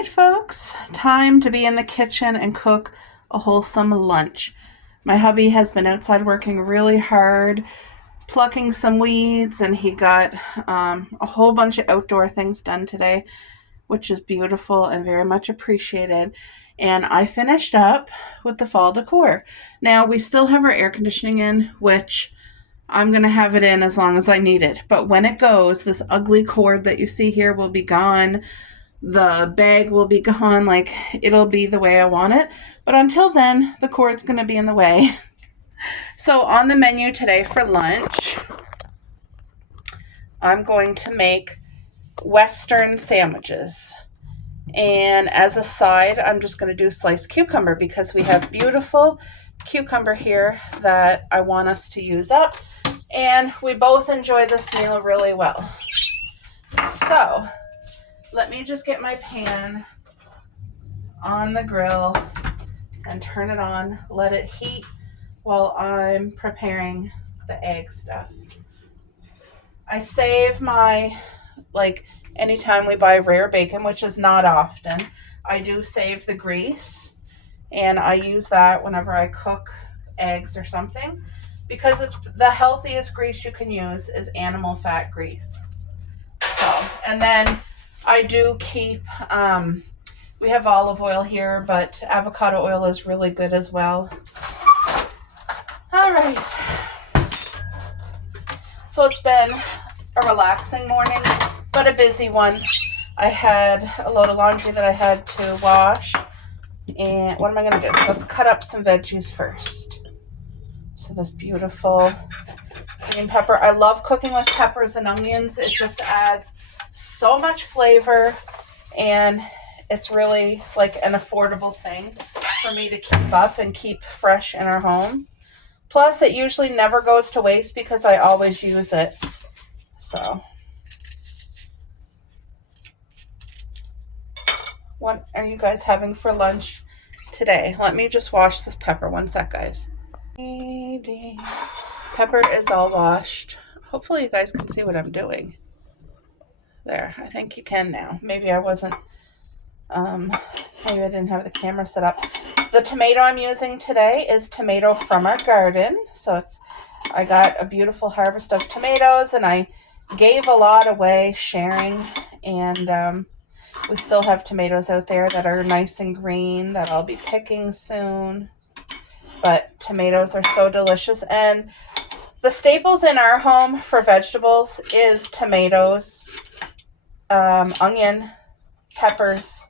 right, folks, time to be in the kitchen and cook a wholesome lunch. My hubby has been outside working really hard, plucking some weeds, and he got a whole bunch of outdoor things done today, which is beautiful and very much appreciated. And I finished up with the fall decor. Now, we still have our air conditioning in, which I'm going to have it in as long as I need it. But when it goes, this ugly cord that you see here will be gone. The bag will be gone. Like, it'll be the way I want it. But until then, the cord's going to be in the way. So on the menu today for lunch, I'm going to make Western sandwiches. And as a side, I'm just going to do sliced cucumber because we have beautiful cucumber here that I want us to use up. And we both enjoy this meal really well. So let me just get my pan on the grill and turn it on. Let it heat while I'm preparing the egg stuff. I save my, anytime we buy rare bacon, which is not often, I do save the grease. And I use that whenever I cook eggs or something, because it's the healthiest grease you can use is animal fat grease. So, and then I do keep, we have olive oil here, but avocado oil is really good as well. All right. So it's been a relaxing morning, but a busy one. I had a load of laundry that I had to wash. And what am I going to do? Let's cut up some veggies first. So this beautiful green pepper. I love cooking with peppers and onions. It just adds so much flavor, and it's really like an affordable thing for me to keep up and keep fresh in our home. Plus, it usually never goes to waste because I always use it. So, what are you guys having for lunch today? Let me just wash this pepper. One sec, guys. Pepper is all washed. Hopefully you guys can see what I'm doing. There, I think you can now. Maybe I wasn't, maybe I didn't have the camera set up. The tomato I'm using today is tomato from our garden. So I got a beautiful harvest of tomatoes, and I gave a lot away sharing, and we still have tomatoes out there that are nice and green that I'll be picking soon. But tomatoes are so delicious. And the staples in our home for vegetables is tomatoes, onion, peppers,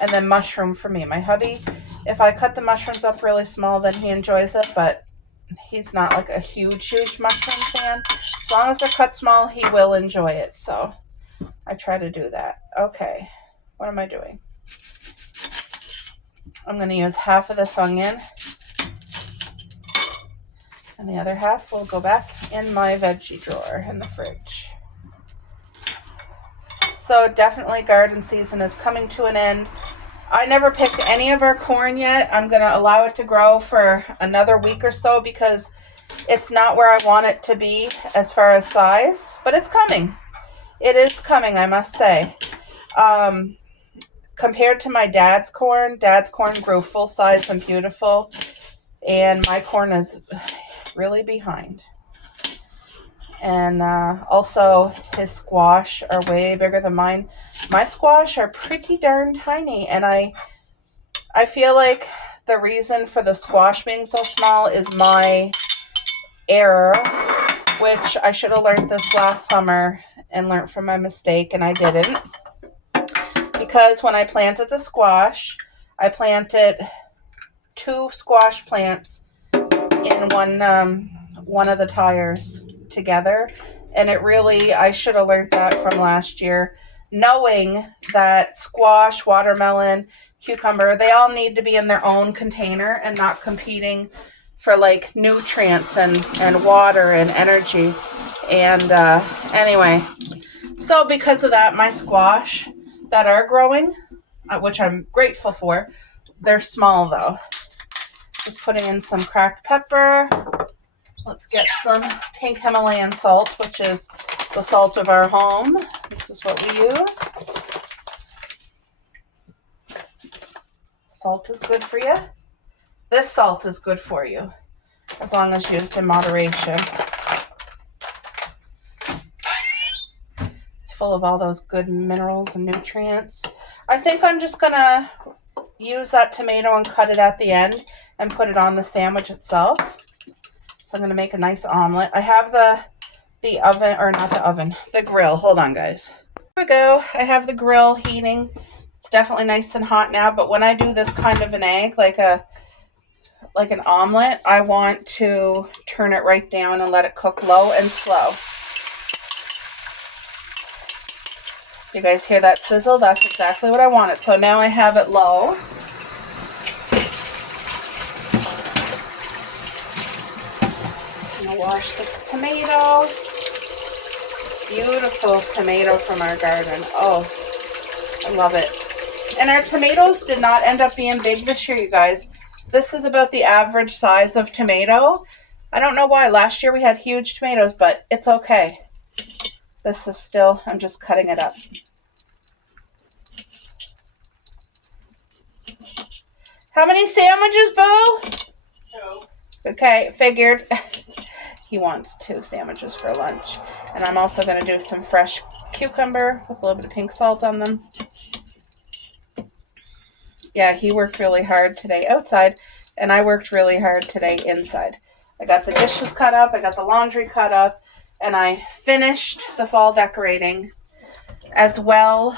and then mushroom for me. My hubby, if I cut the mushrooms up really small, then he enjoys it, but he's not like a huge mushroom fan. As long as they're cut small, he will enjoy it. So I try to do that. Okay, what am I doing? I'm going to use half of this onion, and the other half will go back in my veggie drawer in the fridge. So definitely garden season is coming to an end. I never picked any of our corn yet. I'm going to allow it to grow for another week or so because it's not where I want it to be as far as size, but it's coming. It is coming, I must say. Compared to my dad's corn grew full size and beautiful, and my corn is really behind. And also his squash are way bigger than mine. My squash are pretty darn tiny, and I feel like the reason for the squash being so small is my error, which I should have learned this last summer and learned from my mistake, and I didn't. Because when I planted the squash, I planted 2 squash plants in one of the tires together, and I should have learned that from last year, knowing that squash, watermelon, cucumber, they all need to be in their own container and not competing for like nutrients and water and energy. And anyway, so because of that, my squash that are growing, which I'm grateful for, they're small though. Just putting in some cracked pepper. Let's get some pink Himalayan salt, which is the salt of our home. This is what we use. Salt is good for you. This salt is good for you, as long as used in moderation. It's full of all those good minerals and nutrients. I think I'm just going to use that tomato and cut it at the end and put it on the sandwich itself. So I'm going to make a nice omelet. I have the oven, or not the oven, the grill. Hold on, guys. Here we go. I have the grill heating. It's definitely nice and hot now, but when I do this kind of an egg, like an omelet, I want to turn it right down and let it cook low and slow. You guys hear that sizzle? That's exactly what I wanted. So now I have it low. I'm going to wash this tomato. Beautiful tomato from our garden. Oh, I love it. And our tomatoes did not end up being big this year, you guys. This is about the average size of tomato. I don't know why. Last year we had huge tomatoes, but it's okay. This is still, I'm just cutting it up. How many sandwiches, Boo? 2. Okay, figured. He wants 2 sandwiches for lunch. And I'm also going to do some fresh cucumber with a little bit of pink salt on them. Yeah, he worked really hard today outside, and I worked really hard today inside. I got the dishes cut up, I got the laundry cut up, and I finished the fall decorating as well.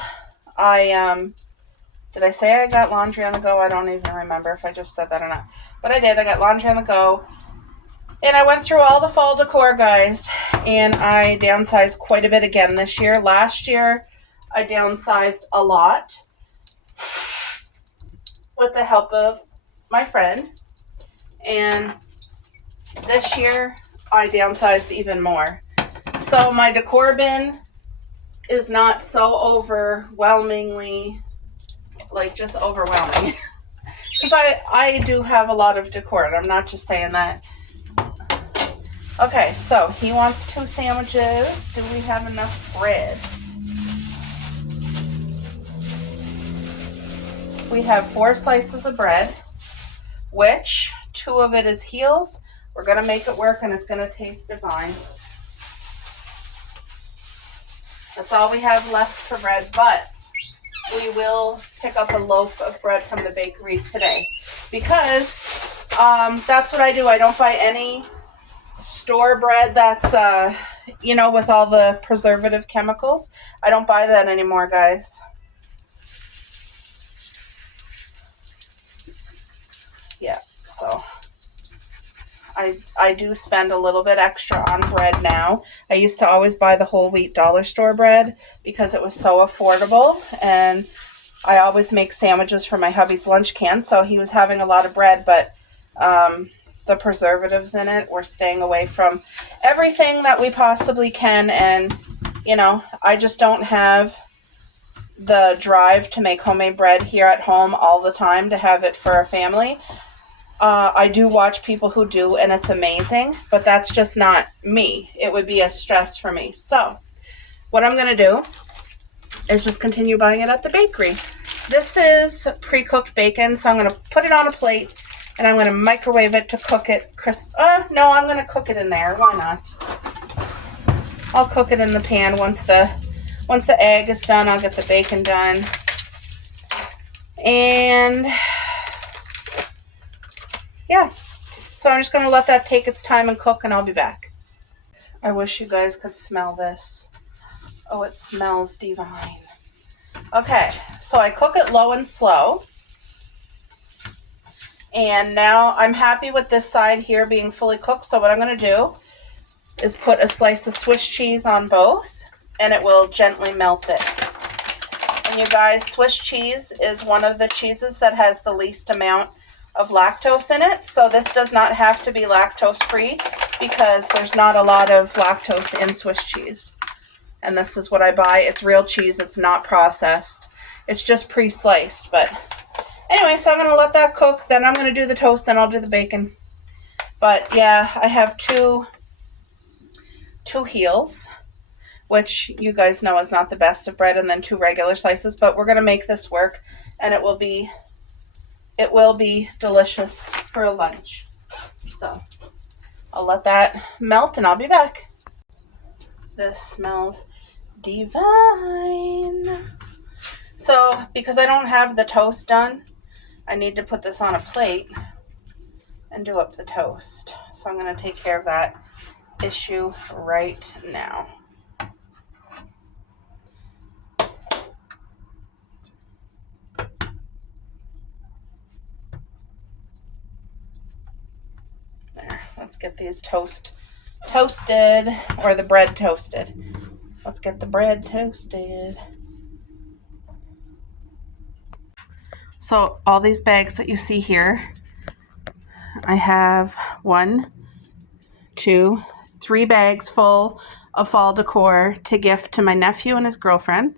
Did I say I got laundry on the go? I don't even remember if I just said that or not. But I did. I got laundry on the go. And I went through all the fall decor, guys, and I downsized quite a bit again this year. Last year, I downsized a lot with the help of my friend. And this year, I downsized even more. So my decor bin is not so overwhelmingly, like just overwhelming. Because I do have a lot of decor, and I'm not just saying that. Okay, so he wants 2 sandwiches. Do we have enough bread? We have 4 slices of bread, which 2 of it is heels. We're going to make it work, and it's going to taste divine. That's all we have left for bread, but we will pick up a loaf of bread from the bakery today because that's what I do. I don't buy any store bread that's, with all the preservative chemicals. I don't buy that anymore, guys. Yeah, so I do spend a little bit extra on bread now. I used to always buy the whole wheat dollar store bread because it was so affordable, and I always make sandwiches for my hubby's lunch can, so he was having a lot of bread, but the preservatives in it, we're staying away from everything that we possibly can, and I just don't have the drive to make homemade bread here at home all the time to have it for a family. I do watch people who do, and it's amazing, but that's just not me. It would be a stress for me. So what I'm going to do is just continue buying it at the bakery. This is pre-cooked bacon, so I'm going to put it on a plate, and I'm going to microwave it to cook it crisp. No, I'm going to cook it in there. Why not? I'll cook it in the pan. Once the egg is done, I'll get the bacon done. And yeah, so I'm just going to let that take its time and cook, and I'll be back. I wish you guys could smell this. Oh, it smells divine. Okay, so I cook it low and slow. And now I'm happy with this side here being fully cooked. So what I'm going to do is put a slice of Swiss cheese on both, and it will gently melt it. And you guys, Swiss cheese is one of the cheeses that has the least amount of lactose in it. So this does not have to be lactose free because there's not a lot of lactose in Swiss cheese. And this is what I buy. It's real cheese. It's not processed. It's just pre-sliced. But anyway, so I'm going to let that cook. Then I'm going to do the toast, then I'll do the bacon. But yeah, I have two heels, which you guys know is not the best of bread, and then 2 regular slices. But we're going to make this work, and it will be it will be delicious for lunch. So I'll let that melt and I'll be back. This smells divine. So because I don't have the toast done, I need to put this on a plate and do up the toast. So I'm going to take care of that issue right now. There, let's get these toasted, or the bread toasted. Let's get the bread toasted. So all these bags that you see here, I have 1, 2, 3 bags full of fall decor to gift to my nephew and his girlfriend.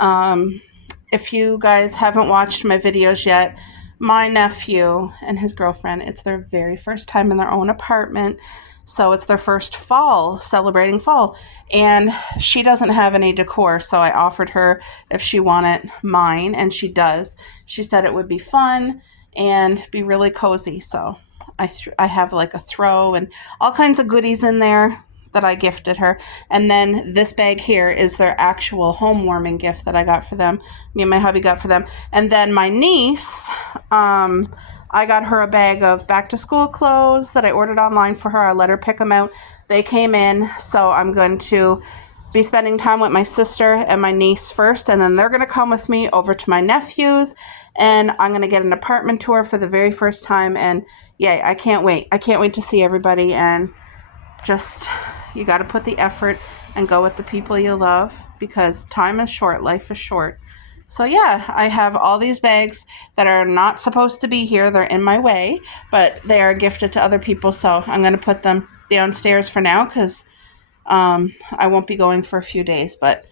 If you guys haven't watched my videos yet, my nephew and his girlfriend, it's their very first time in their own apartment. So it's their first fall, celebrating fall. And she doesn't have any decor, so I offered her if she wanted mine, and she does. She said it would be fun and be really cozy. So I have like a throw and all kinds of goodies in there that I gifted her. And then this bag here is their actual home warming gift that I got for them. Me and my hubby got for them. And then my niece, I got her a bag of back to school clothes that I ordered online for her. I let her pick them out. They came in, so I'm going to be spending time with my sister and my niece first, and then they're going to come with me over to my nephew's, and I'm going to get an apartment tour for the very first time. And yay, I can't wait. I can't wait to see everybody. And just, you got to put the effort and go with the people you love, because time is short, life is short. So yeah, I have all these bags that are not supposed to be here. They're in my way, but they are gifted to other people. So I'm going to put them downstairs for now, because I won't be going for a few days. But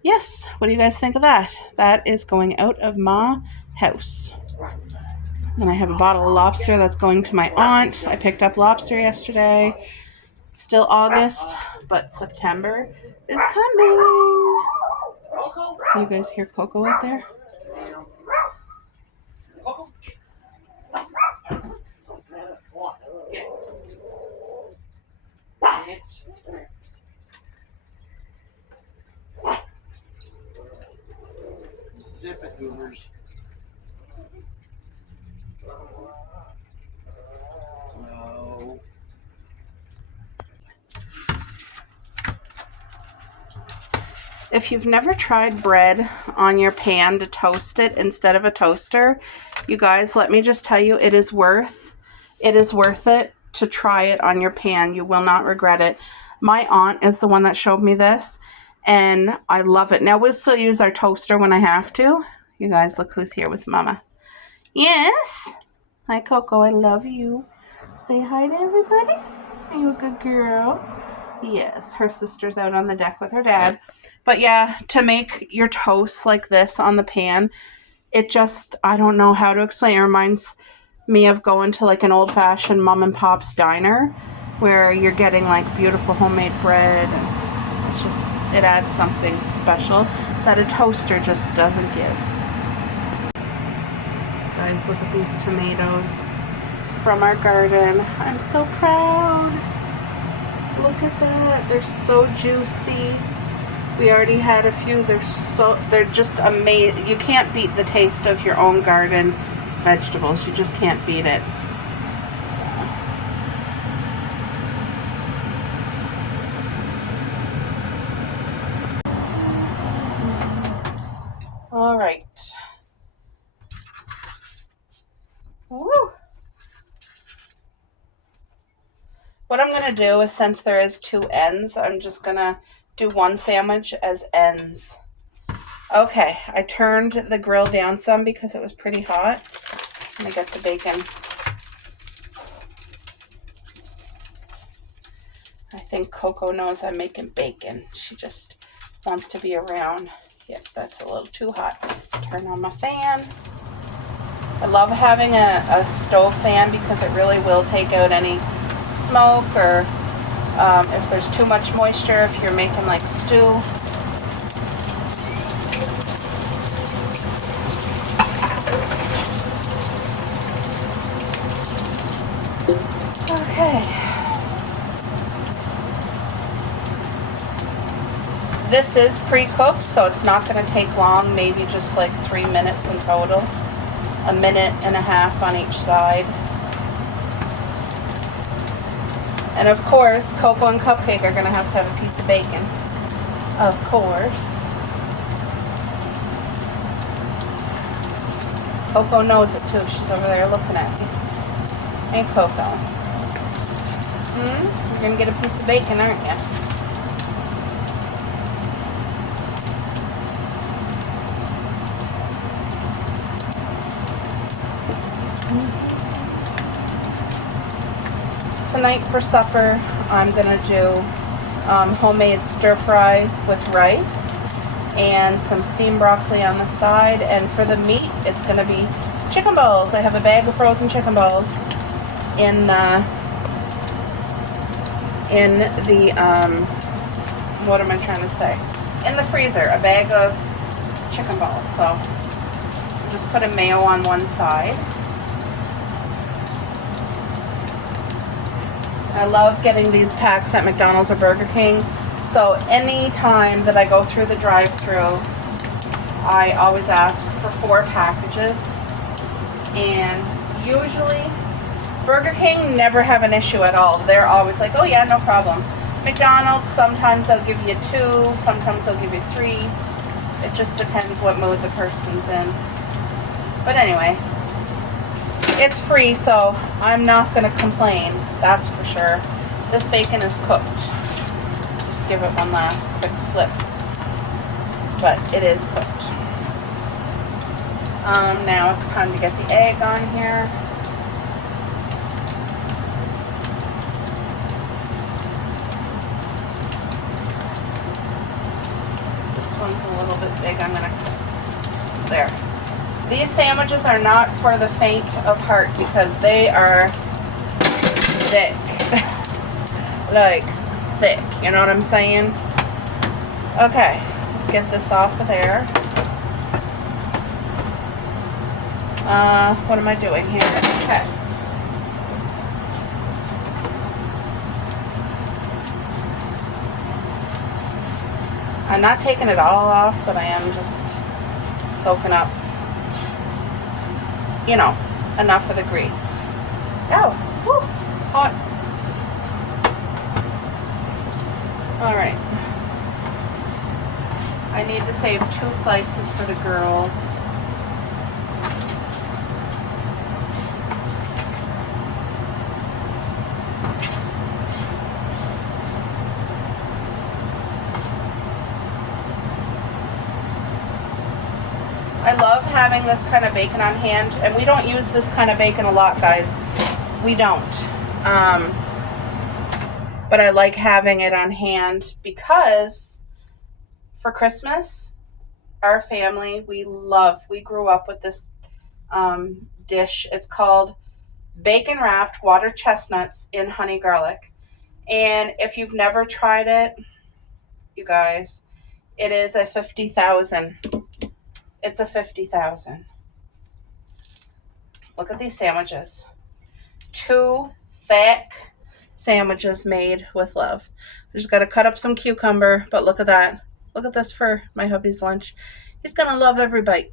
yes, what do you guys think of that? That is going out of my house. Then I have a bottle of lobster that's going to my aunt. I picked up lobster yesterday. It's still August, but September is coming. You guys hear Coco out there? Zip it, Hoovers. No. If you've never tried bread on your pan to toast it instead of a toaster, you guys, let me just tell you, it is worth it to try it on your pan. You will not regret it. My aunt is the one that showed me this, and I love it. Now, we'll still use our toaster when I have to. You guys, look who's here with Mama. Yes. Hi, Coco. I love you. Say hi to everybody. Are you a good girl? Yes, her sister's out on the deck with her dad. But yeah, to make your toast like this on the pan, it just, I don't know how to explain. It reminds me of going to like an old-fashioned mom and pop's diner where you're getting like beautiful homemade bread. And it's just, it adds something special that a toaster just doesn't give. Guys, look at these tomatoes from our garden. I'm so proud. Look at that. They're so juicy. We already had a few. They're just amazing. You can't beat the taste of your own garden vegetables. You just can't beat it. All right. Woo. What I'm going to do is, since there is 2 ends, I'm just going to do one sandwich as ends. Okay, I turned the grill down some because it was pretty hot. Let me get the bacon. I think Coco knows I'm making bacon. She just wants to be around. Yep, that's a little too hot. Turn on my fan. I love having a stove fan because it really will take out any smoke, or if there's too much moisture, if you're making like stew. This is pre-cooked, so it's not going to take long, maybe just like 3 minutes in total. 1.5 minutes on each side. And of course, Coco and Cupcake are going to have a piece of bacon. Of course. Coco knows it too. She's over there looking at me. Hey, Coco. You're going to get a piece of bacon, aren't you? Tonight for supper, I'm going to do homemade stir fry with rice and some steamed broccoli on the side. And for the meat, it's going to be chicken balls. I have a bag of frozen chicken balls in the what am I trying to say? In the freezer, a bag of chicken balls. So I'm just putting mayo on one side. I love getting these packs at McDonald's or Burger King. So any time that I go through the drive-thru, I always ask for 4 packages. And usually, Burger King never have an issue at all. They're always like, oh yeah, no problem. McDonald's, sometimes they'll give you 2, sometimes they'll give you 3. It just depends what mood the person's in. But anyway, it's free, so I'm not going to complain, that's for sure. This bacon is cooked. Just give it one last quick flip. But it is cooked. Now it's time to get the egg on here. This one's a little bit big. I'm going to... There. These sandwiches are not for the faint of heart because they are thick. Like, thick. You know what I'm saying? Okay. Let's get this off of there. What am I doing here? Okay. I'm not taking it all off, but I am just soaking up, you know, enough of the grease. Oh, whew, hot. All right. I need to save 2 slices for the girls. I love having this kind of bacon on hand, and we don't use this kind of bacon a lot, guys. We don't. But I like having it on hand because for Christmas, our family, we grew up with this dish. It's called bacon wrapped water chestnuts in honey garlic. And if you've never tried it, you guys, it is a 50,000. It's a 50,000. Look at these sandwiches. 2 thick sandwiches made with love. I just got to cut up some cucumber, but look at that. Look at this for my hubby's lunch. He's going to love every bite.